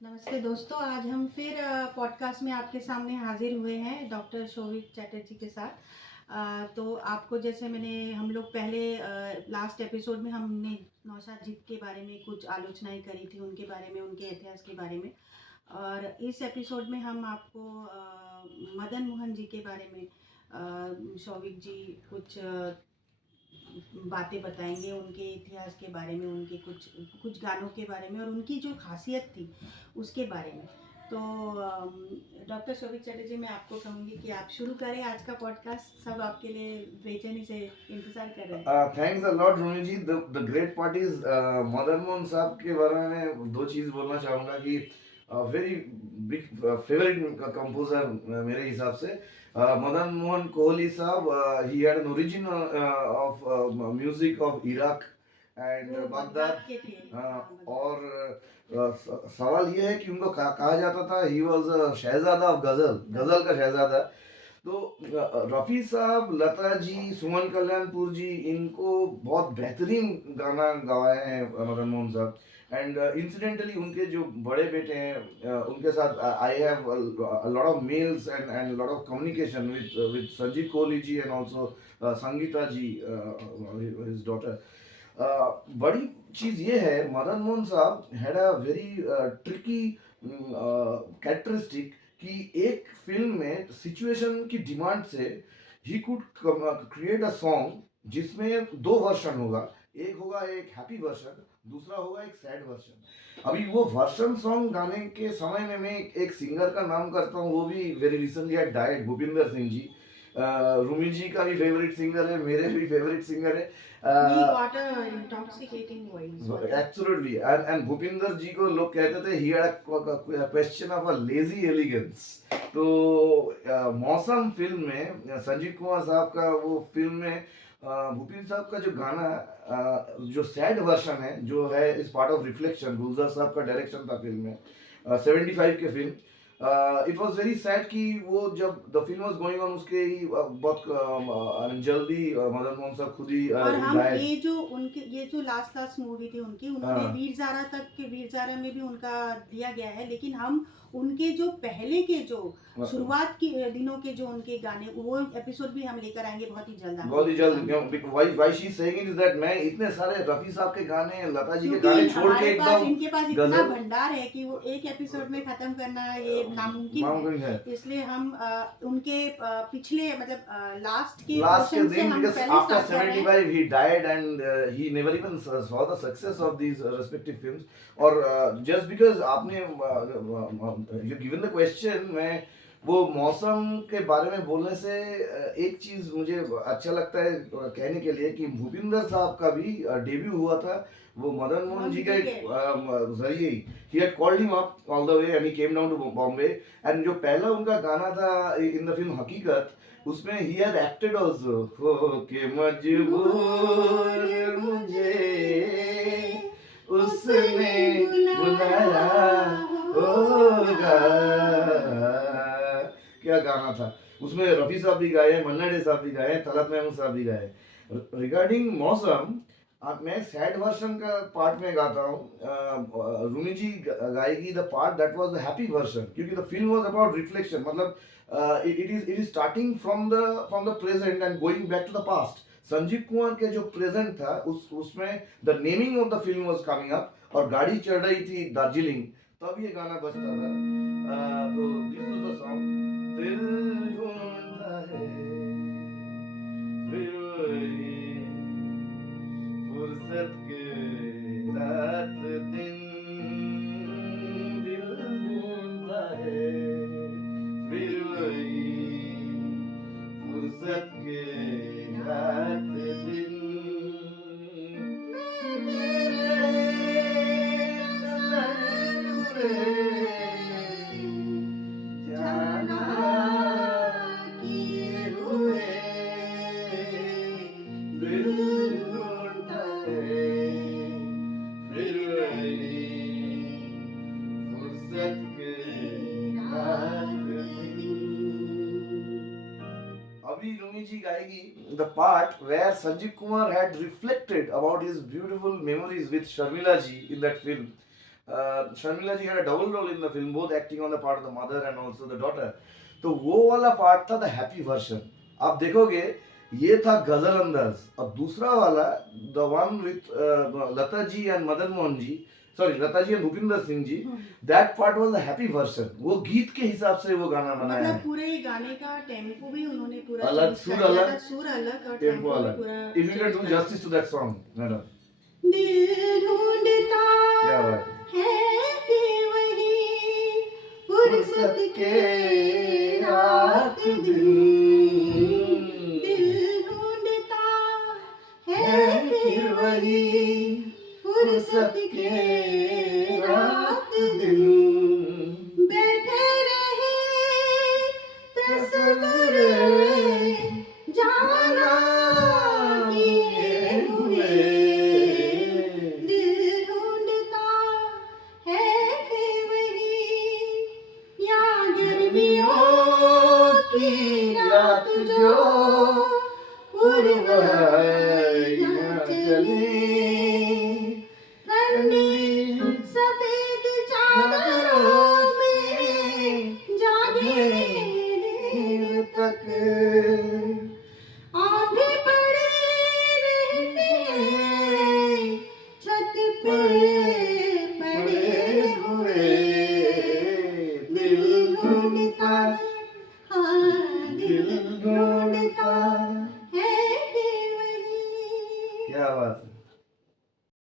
नमस्ते दोस्तों, आज हम फिर पॉडकास्ट में आपके सामने हाजिर हुए हैं डॉक्टर शोभित चैटर्जी के साथ। तो आपको जैसे हम लोग पहले लास्ट एपिसोड में हमने नौशाद जीत के बारे में कुछ आलोचनाएं करी थी, उनके बारे में, उनके इतिहास के बारे में। और इस एपिसोड में हम आपको मदन मोहन जी के बारे में शौविक जी कुछ बातें बताएंगे, उनके इतिहास के बारे में, उनके कुछ कुछ गानों के बारे में और उनकी जो खासियत थी उसके बारे में। तो डॉक्टर शोभित चैटर्जी, मैं आपको कहूँगी कि आप शुरू करें आज का पॉडकास्ट। सब आपके लिए बेचैनी से इंतज़ार कर रहे हैं। Thanks a lot Ronnie ji. The great part is Madan Mohan साहब के बारे में दो चीज़ बोलना चाहूँगा कि वेरी बिग फेवरेट कंपोजर मेरे हिसाब से मदन मोहन कोहली साहब। He had an origin of music of Iraq and वो बगदाद। बगदाद के थे। और सवाल ये है कि उनको कहा जाता था ही वॉज शहजादा ऑफ गजल, गजल का शहजादा। तो रफ़ी साहब, लता जी, सुमन कल्याणपुर जी, इनको बहुत बेहतरीन गाना गवाए हैं मदन मोहन साहब। एंड इंसिडेंटली उनके जो बड़े बेटे हैं उनके साथ I have lot of mails and lot of communication with Sanjeev Kohli ji and also Sangeeta ji, his daughter. बड़ी चीज़ ये है, मदन मोहन साहब had a very tricky characteristic कि एक फिल्म में सिचुएशन की डिमांड से ही कुड क्रिएट अ सॉन्ग जिसमें दो वर्जन होगा। एक होगा एक हैप्पी वर्जन, दूसरा होगा एक सैड वर्जन। अभी वो वर्जन सॉन्ग गाने के समय में मैं एक सिंगर का नाम करता हूँ, वो भी very recently had died, Bhupinder Singh ji. Rumi ji का भी फेवरेट सिंगर है, मेरे भी फेवरेट सिंगर है। He got a intoxicating voice. Absolutely. And Bhupinder ji को लोग कहते थे he had question of a lazy elegance. तो मौसम फिल्म में संजीव कुमार साहब का वो फिल्म में भूपिंदर साहब का जो गाना जो सैड वर्जन है, जो है इस पार्ट ऑफ रिफ्लेक्शन, गुलजार साहब का डायरेक्शन था फिल्म में, 75 के film. It was very sad कि वो जब the film was going on उसके ही बहुत जल्दी मदन मोहन साहब खुद ही और हम died। ये जो लास्ट मूवी थी उनकी, उन्होंने हाँ। वीर ज़ारा तक के, वीर ज़ारा में भी उनका दिया गया है, लेकिन हम उनके जो पहले के जो शुरुआत के दिनों के जो उनके गाने, वो एपिसोड भी हम लेकर आएंगे बहुत ही जल्द बहुत ही आपके जल्द। सामने। Why she saying is that मैं इतने सारे रफी साहब के गाने, लता जी के क्योंकि गाने छोड़ के हमारे पास, एकदम इनके पास इतना गजल भंडार है कि वो एक एपिसोड में खत्म करना ये नामुमकिन है। नामुमकिन है। इसलिए हम उनके पिछले मतलब लास्ट के लास्ट के पोर्शन से दिन, हम बिकॉज पहले आफ्टर स्टार्ट कर रहे हैं। 75 he died and he never even saw the success of these respective films। और just because आपने you given the question, मैं वो मौसम के बारे में बोलने से एक चीज मुझे अच्छा लगता है कहने के लिए कि भूपिंदर साहब का भी डेब्यू हुआ था वो मदन मोहन जी के जरिए ही। he had called him up all the way and he came down to Bombay। and जो पहला उनका गाना था इन द फिल्म हकीकत, उसमें ही हैड एक्टेड आल्सो, हो के मजबूर मुझे उसने बुलाया होगा। क्या गाना था उसमें, रफी साहब भी गाए हैं, मन्ना डे साहब भी गाए हैं, तलत महमूद साहब भी गाए हैं। रिगार्डिंग मौसम, अब मैं सैड वर्जन का पार्ट में गाता हूँ, रूमी जी गाएगी the part that was the happy version, क्योंकि the film was about reflection. मतलब it is starting from the present and going back to the past। Sanjeev Kumar के जो प्रेजेंट था उसमें the naming of the film was coming up और गाड़ी चढ़ रही थी दार्जिलिंग, तब ये गाना बजता था। तो दिस वाज द सॉन्ग, दिल ढूंढता है फिर वही फुर्सत के रात दिन, दिल ढूंढता है फिर वही फुर्सत के रात दिन। जाना किए हुए दिल ढूंढता है फिर वही फुर्सत के रात दिन। अभी रूमी जी गाएगी the part where Sanjeev Kumar had reflected about his beautiful memories with Sharmila ji in that film। Sharmila ji had a double role in the film, both acting on the part of the mother and also the daughter. तो वो वाला part था the happy version. आप देखोगे ये था गजल अंदाज, और दूसरा वाला the one with Lata ji and Madan Mohan ji, sorry Lata ji and Bhupinder Singh ji, that part was the happy version. वो गीत के हिसाब से वो गाना बनाया मतलब है. पूरे गाने का टेम्पो भी उन्होंने पूरा अलग, चेंज सुर कर दिया अलग, था, सुर अलग और टेम्पो टेम्पो भी अलग. पूरा if you can change do कर justice to that song madam. दिल ढूंढता क्या बात है. है फिर वही फुर्सत के रात दिन, दिल ढूंढता है फिर वही फुर्सत के रात दिन, बैठे रहे तस्वर जाना किए हुए, दिल ढूंढता है फिर वही, या गर्मियों की रात जो पुरवाइयां चली, ठंडी सफेद चादरों में जागे देर तक